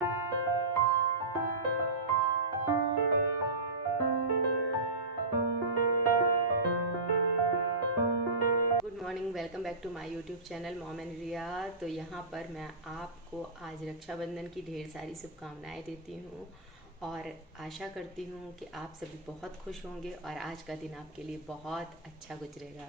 Good morning, welcome back to my YouTube channel mom and Riya. तो यहाँ पर मैं आपको आज रक्षाबंधन की ढेर सारी शुभकामनाएं देती हूँ और आशा करती हूँ कि आप सभी बहुत खुश होंगे और आज का दिन आपके लिए बहुत अच्छा गुजरेगा।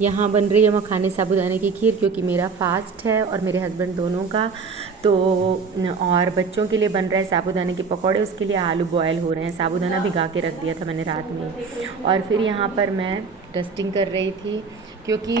यहाँ बन रही है मखाने साबूदाने की खीर, क्योंकि मेरा फास्ट है और मेरे हस्बैंड दोनों का। तो और बच्चों के लिए बन रहा है साबूदाने के पकौड़े, उसके लिए आलू बॉयल हो रहे हैं। साबूदाना भिगा के रख दिया था मैंने रात में। और फिर यहाँ पर मैं डस्टिंग कर रही थी, क्योंकि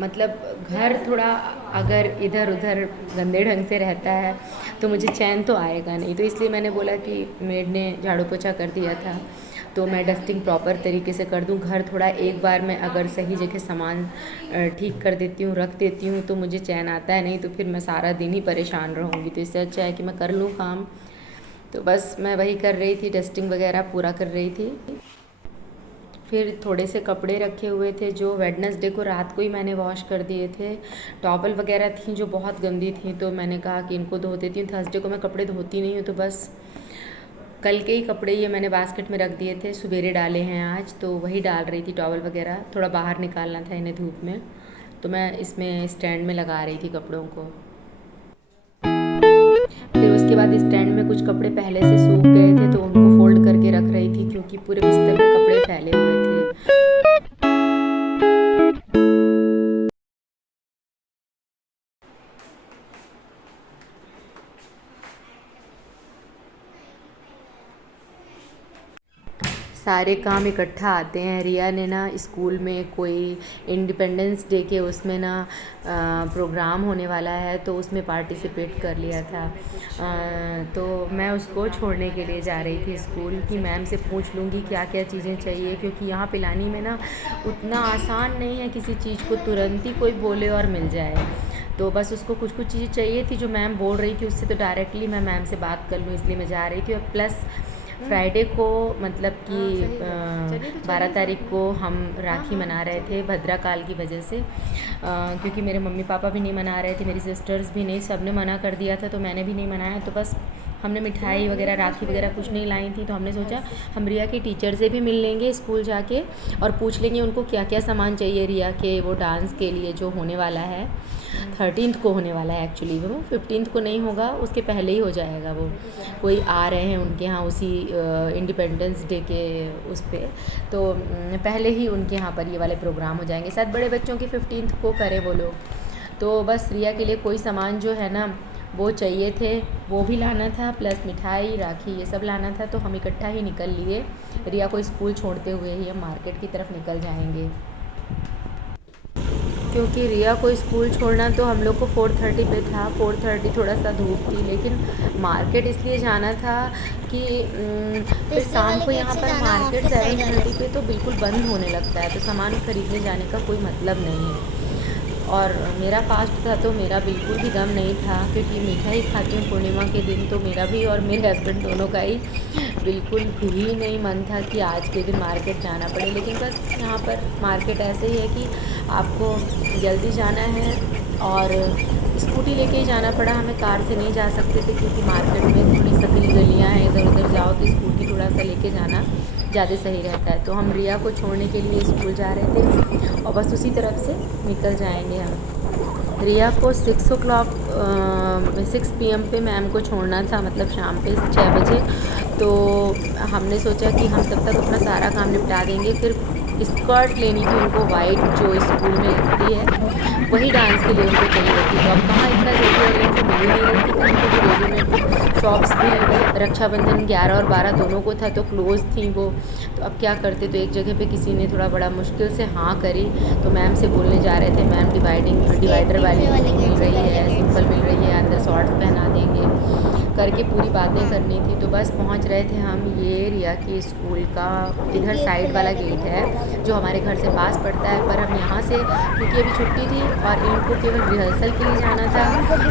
मतलब घर थोड़ा अगर इधर उधर गंदे ढंग से रहता है तो मुझे चैन तो आएगा नहीं। तो इसलिए मैंने बोला कि मेड ने झाड़ू पोछा कर दिया था तो मैं डस्टिंग प्रॉपर तरीके से कर दूं। घर थोड़ा एक बार मैं अगर सही जगह सामान ठीक कर देती हूँ, रख देती हूँ, तो मुझे चैन आता है, नहीं तो फिर मैं सारा दिन ही परेशान रहूँगी। तो इससे अच्छा है कि मैं कर लूँ काम। तो बस मैं वही कर रही थी, डस्टिंग वगैरह पूरा कर रही थी। फिर थोड़े से कपड़े रखे हुए थे जो वेडनेसडे को रात को ही मैंने वॉश कर दिए थे। टॉवल वगैरह थी जो बहुत गंदी थी, तो मैंने कहा कि इनको धो देती हूँ। थर्सडे को मैं कपड़े धोती नहीं हूँ, तो बस कल के ही कपड़े ये मैंने बास्केट में रख दिए थे, सवेरे डाले हैं आज। तो वही डाल रही थी टॉवल वगैरह, थोड़ा बाहर निकालना था इन्हें धूप में, तो मैं इसमें स्टैंड में लगा रही थी कपड़ों को। फिर उसके बाद स्टैंड में कुछ कपड़े पहले से सूख गए थे तो उनको फोल्ड करके रख रही थी, क्योंकि पूरे बिस्तर में कपड़े फैले हुए थे। सारे काम इकट्ठा आते हैं। रिया ने ना स्कूल में कोई इंडिपेंडेंस डे के उसमें ना प्रोग्राम होने वाला है, तो उसमें पार्टिसिपेट कर लिया था। तो मैं उसको छोड़ने के लिए जा रही थी स्कूल की। मैम से पूछ लूँगी क्या क्या चीज़ें चाहिए, क्योंकि यहाँ पिलानी में ना उतना आसान नहीं है किसी चीज़ को तुरंत ही कोई बोले और मिल जाए। तो बस उसको कुछ कुछ चीज़ें चाहिए थी जो मैम बोल रही थी, उससे तो डायरेक्टली मैं मैम से बात कर लूँ, इसलिए मैं जा रही थी। और प्लस फ्राइडे को मतलब कि 12 तारीख को हम राखी मना रहे थे भद्राकाल की वजह से, क्योंकि मेरे मम्मी पापा भी नहीं मना रहे थे, मेरी सिस्टर्स भी नहीं, सब ने मना कर दिया था, तो मैंने भी नहीं मनाया। तो बस हमने मिठाई वगैरह राखी वगैरह कुछ नहीं लाई थी, तो हमने सोचा हम रिया के टीचर से भी मिल लेंगे स्कूल जाके और पूछ लेंगे उनको क्या क्या सामान चाहिए रिया के वो डांस के लिए जो होने वाला है। 13th को होने वाला है एक्चुअली, वो 15th को नहीं होगा, उसके पहले ही हो जाएगा। वो कोई आ रहे हैं उनके यहाँ उसी इंडिपेंडेंस डे के उस पर, तो पहले ही उनके यहाँ पर ये वाले प्रोग्राम हो जाएंगे। शायद बड़े बच्चों की 15th को करें वो लोग। तो बस रिया के लिए कोई सामान जो है ना वो चाहिए थे, वो भी लाना था, प्लस मिठाई राखी ये सब लाना था। तो हम इकट्ठा ही निकल लिए। रिया को स्कूल छोड़ते हुए ही हम मार्केट की तरफ निकल जाएंगे, क्योंकि रिया को स्कूल छोड़ना तो हम लोग को 4:30 पे था। 4:30 थोड़ा सा धूप थी, लेकिन मार्केट इसलिए जाना था कि फिर शाम को यहाँ पर मार्केट 7:30 पे तो बिल्कुल बंद होने लगता है, तो सामान खरीदने जाने का कोई मतलब नहीं है। और मेरा फास्ट था तो मेरा बिल्कुल भी दम नहीं था, क्योंकि मीठा ही खाती हूँ पूर्णिमा के दिन, तो मेरा भी और मेरे हस्बैंड दोनों का ही बिल्कुल भी नहीं मन था कि आज के दिन मार्केट जाना पड़े। लेकिन बस यहाँ पर मार्केट ऐसे ही है कि आपको जल्दी जाना है, और स्कूटी लेके ही जाना पड़ा हमें, कार से नहीं जा सकते थे, क्योंकि मार्केट में थोड़ी सकली गलियाँ हैं, इधर उधर जाओ तो स्कूटी थोड़ा सा लेके जाना ज़्यादा सही रहता है। तो हम रिया को छोड़ने के लिए स्कूल जा रहे थे और बस उसी तरफ से निकल जाएंगे हम। रिया को 6 PM पे मैम को छोड़ना था, मतलब शाम पे 6 बजे। तो हमने सोचा कि हम तब तक अपना सारा काम निपटा देंगे। फिर स्कर्ट लेनी थी उनको, वाइट जो स्कूल में लगती है, वही डांस के लिए उनको चाहिए थी। तो अब कहाँ इतना जल्दी अरेंज मिल ही नहीं रही थी कहीं पर भी। रेडीमेड शॉप्स भी रक्षाबंधन 11 और 12 दोनों को था तो क्लोज़ थी वो। तो अब क्या करते, तो एक जगह पे किसी ने थोड़ा बड़ा मुश्किल से हाँ करी, तो मैम से बोलने जा रहे थे, मैम डिवाइडर वाली मिल रही है, सिंपल मिल रही है, अंदर शॉर्ट्स पहना देंगे करके पूरी बातें करनी थी। तो बस पहुंच रहे थे हम, ये रिया की स्कूल का इधर साइड वाला गेट है जो हमारे घर से पास पड़ता है, पर हम यहाँ से क्योंकि अभी छुट्टी थी और इनको केवल रिहर्सल के लिए जाना था,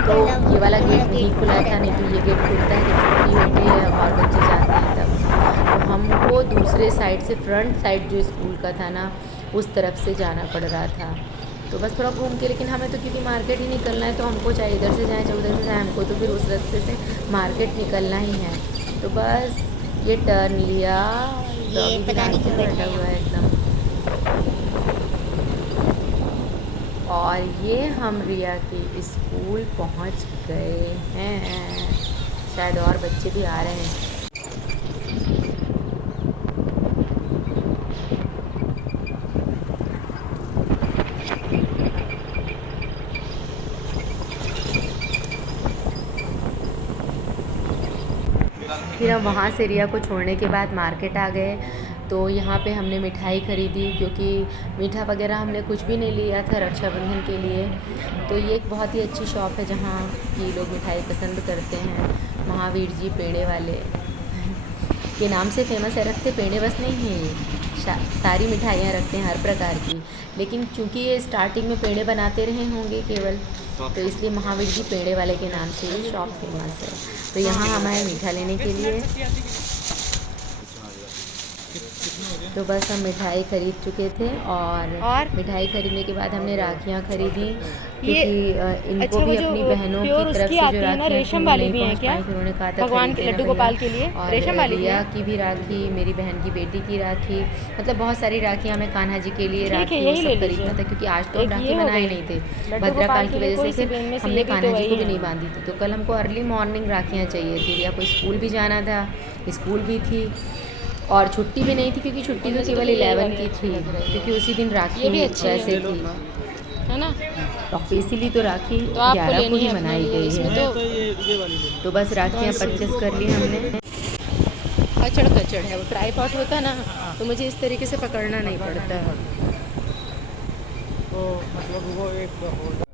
तो ये वाला गेट नहीं खुला था, नहीं तो ये गेट खुलता है जब छुट्टी होती है और बच्चे जाते हैं तब। तो हमको दूसरे साइड से, फ्रंट साइड जो स्कूल का था ना, उस तरफ से जाना पड़ रहा था। तो बस थोड़ा घूम के, लेकिन हमें तो क्योंकि मार्केट ही निकलना है, तो हमको चाहे इधर से जाएँ चाहे उधर से जाएँ, हमको तो फिर उस रास्ते से मार्केट निकलना ही है। तो बस ये टर्न लिया, डॉगी भी रास्ते में बैठा हुआ है एकदम। और ये हम रिया के स्कूल पहुंच गए हैं। शायद और बच्चे भी आ रहे हैं। फिर हम वहाँ से रिया को छोड़ने के बाद मार्केट आ गए। तो यहाँ पे हमने मिठाई ख़रीदी, क्योंकि मीठा वगैरह हमने कुछ भी नहीं लिया था रक्षाबंधन के लिए। तो ये एक बहुत ही अच्छी शॉप है जहाँ की लोग मिठाई पसंद करते हैं। महावीर जी पेड़े वाले के नाम से फेमस है। रखते पेड़े बस नहीं हैं, ये सारी मिठाइयाँ रखते हैं हर प्रकार की। लेकिन चूँकि ये स्टार्टिंग में पेड़े बनाते रहे होंगे केवल, तो इसलिए महावीर जी पेड़े वाले के नाम से ये शॉप फेमस है। तो यहाँ हम आए मीठा लेने के लिए। तो बस हम मिठाई ख़रीद चुके थे और मिठाई ख़रीदने के बाद हमने राखियाँ ख़रीदी, क्योंकि इनको भी अपनी बहनों की तरफ से जो राखियाँ रेशम वाली भी हैं क्या? उन्होंने कहा था भगवान के लड्डू गोपाल के लिए और रेशम वाली रिया की भी राखी, मेरी बहन की बेटी की राखी, मतलब बहुत सारी राखियाँ हमें कान्हा जी के लिए राखी वो सब खरीदना था, क्योंकि आज तो हम राखी बनाए नहीं थे भद्रकाल की वजह से। फिर हमने कान्हा जी को भी नहीं बांधी थी। तो कल हमको अर्ली मॉर्निंग राखियाँ चाहिए थी। रिया को स्कूल भी जाना था, स्कूल भी थी और छुट्टी भी नहीं थी, क्योंकि छुट्टी तो केवल 11 की थी, क्योंकि उसी दिन राखी वैसे थी, है ना। तो इसीलिए तो राखी 11 को ही मनाई गई है। तो बस राखियाँ परचेस कर ली हमने। कचड़ कचड़ है वो, ट्राईपॉड होता ना, तो मुझे इस तरीके से पकड़ना नहीं पड़ता है। तो मतलब वो एक होल्डर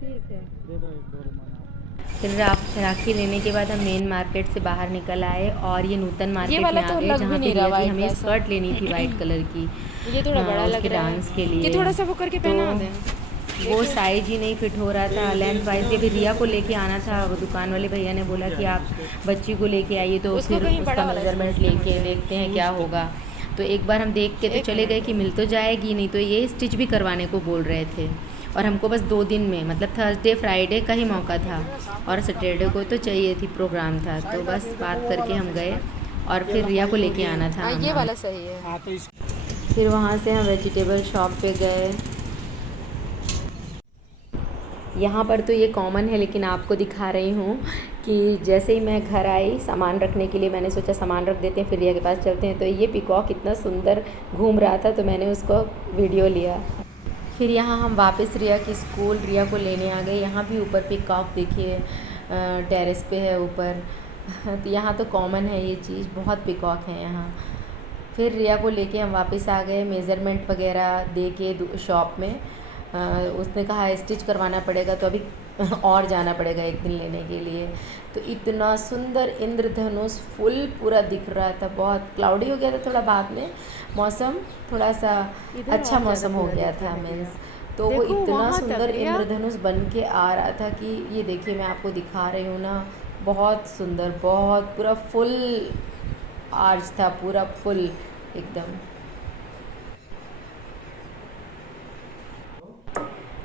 ठीक है, दे दो, एक दो रुमाल। फिर राखी लेने के बाद हम मेन मार्केट से बाहर निकल आए और ये नूतन मार्केट में आ गए, जहाँ पे रिया की हमें स्कर्ट लेनी थी वाइट कलर की। ये थोड़ा बड़ा लग रहा है डांस के लिए, कि थोड़ा सा वो करके पहना दें। वो साइज ही नहीं फिट हो रहा था लेंथ वाइज। ये भी रिया को लेके आना था, वो दुकान वाले भैया ने बोला कि आप बच्ची को लेके आइए, तो फिर उसका मेजरमेंट लेके देखते हैं क्या होगा। तो एक बार हम देख के तो चले गए कि मिल तो जाएगी, नहीं तो ये स्टिच भी करवाने को बोल रहे थे। और हमको बस 2 दिन में, मतलब थर्सडे फ्राइडे का ही मौका था और सैटरडे को तो चाहिए थी, प्रोग्राम था। तो बस बात करके हम गए और फिर रिया को लेके आना था। ये वाला सही है। फिर वहाँ से हम वेजिटेबल शॉप पे गए। यहाँ पर तो ये कॉमन है, लेकिन आपको दिखा रही हूँ कि जैसे ही मैं घर आई सामान रखने के लिए, मैंने सोचा सामान रख देते हैं फिर रिया के पास चलते हैं। तो ये पिकॉक इतना सुंदर घूम रहा था, तो मैंने उसको वीडियो लिया। फिर यहाँ हम वापस रिया की स्कूल रिया को लेने आ गए। यहाँ भी ऊपर पिकॉक देखिए, टेरेस पे है ऊपर। तो यहाँ तो कॉमन है ये चीज़, बहुत पिकॉक है यहाँ। फिर रिया को लेके हम वापस आ गए, मेज़रमेंट वगैरह दे के शॉप में। उसने कहा स्टिच करवाना पड़ेगा, तो अभी और जाना पड़ेगा एक दिन लेने के लिए। तो इतना सुंदर इंद्रधनुष फुल पूरा दिख रहा था। बहुत क्लाउडी हो गया था थोड़ा, बाद में मौसम थोड़ा सा अच्छा मौसम हो गया था मीन्स। तो वो इतना सुंदर इंद्रधनुष बन के आ रहा था कि ये देखिए, मैं आपको दिखा रही हूँ ना, बहुत सुंदर, बहुत पूरा फुल आर्च था, पूरा फुल एकदम।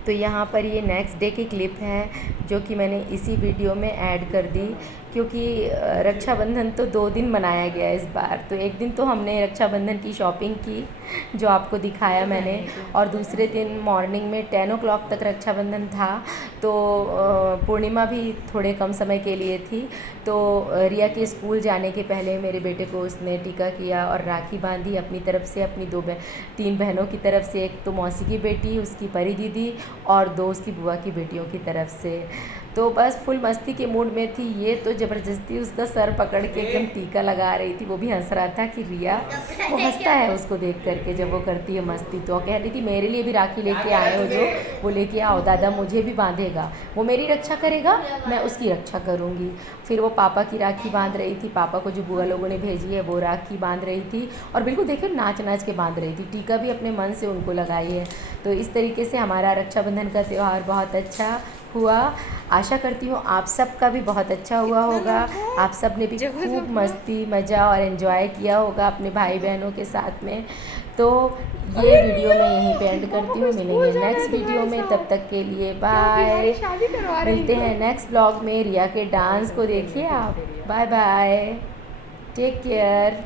तो यहाँ पर ये नेक्स्ट डे की क्लिप है, जो कि मैंने इसी वीडियो में ऐड कर दी, क्योंकि रक्षाबंधन तो 2 दिन मनाया गया इस बार। तो एक दिन तो हमने रक्षाबंधन की शॉपिंग की, जो आपको दिखाया मैंने, और दूसरे दिन मॉर्निंग में 10 o'clock तक रक्षाबंधन था। तो पूर्णिमा भी थोड़े कम समय के लिए थी। तो रिया के स्कूल जाने के पहले मेरे बेटे को उसने टीका किया और राखी बांधी अपनी तरफ से, अपनी 3 बहनों की तरफ से। एक तो मौसी की बेटी, उसकी परी दीदी, और 2 उसकी बुआ की बेटियों की तरफ से। तो बस फुल मस्ती के मूड में थी। ये तो ज़बरदस्ती उसका सर पकड़ के एकदम टीका लगा रही थी। वो भी हंस रहा था कि रिया, वो हंसता है उसको देख करके जब वो करती है मस्ती। तो कह रही थी मेरे लिए भी राखी लेके आए हो, जो वो लेके आओ, दादा मुझे भी बांधेगा, वो मेरी रक्षा करेगा, मैं उसकी रक्षा करूँगी। फिर वो पापा की राखी बांध रही थी, पापा को जो बुआ लोगों ने भेजी है वो राखी बांध रही थी, और बिल्कुल देखिए नाच नाच के बांध रही थी। टीका भी अपने मन से उनको लगाई है। तो इस तरीके से हमारा रक्षाबंधन का त्यौहार बहुत अच्छा हुआ। आशा करती हूँ आप सब का भी बहुत अच्छा हुआ होगा। आप सब ने भी खूब मस्ती, मज़ा और एंजॉय किया होगा अपने भाई बहनों के साथ में। तो ये वीडियो मैं यहीं पे एंड करती हूँ। मिलेंगे नेक्स्ट वीडियो में, तब तक के लिए बाय। मिलते हैं नेक्स्ट ब्लॉग में। रिया के डांस को देखिए आप। Bye bye, take care.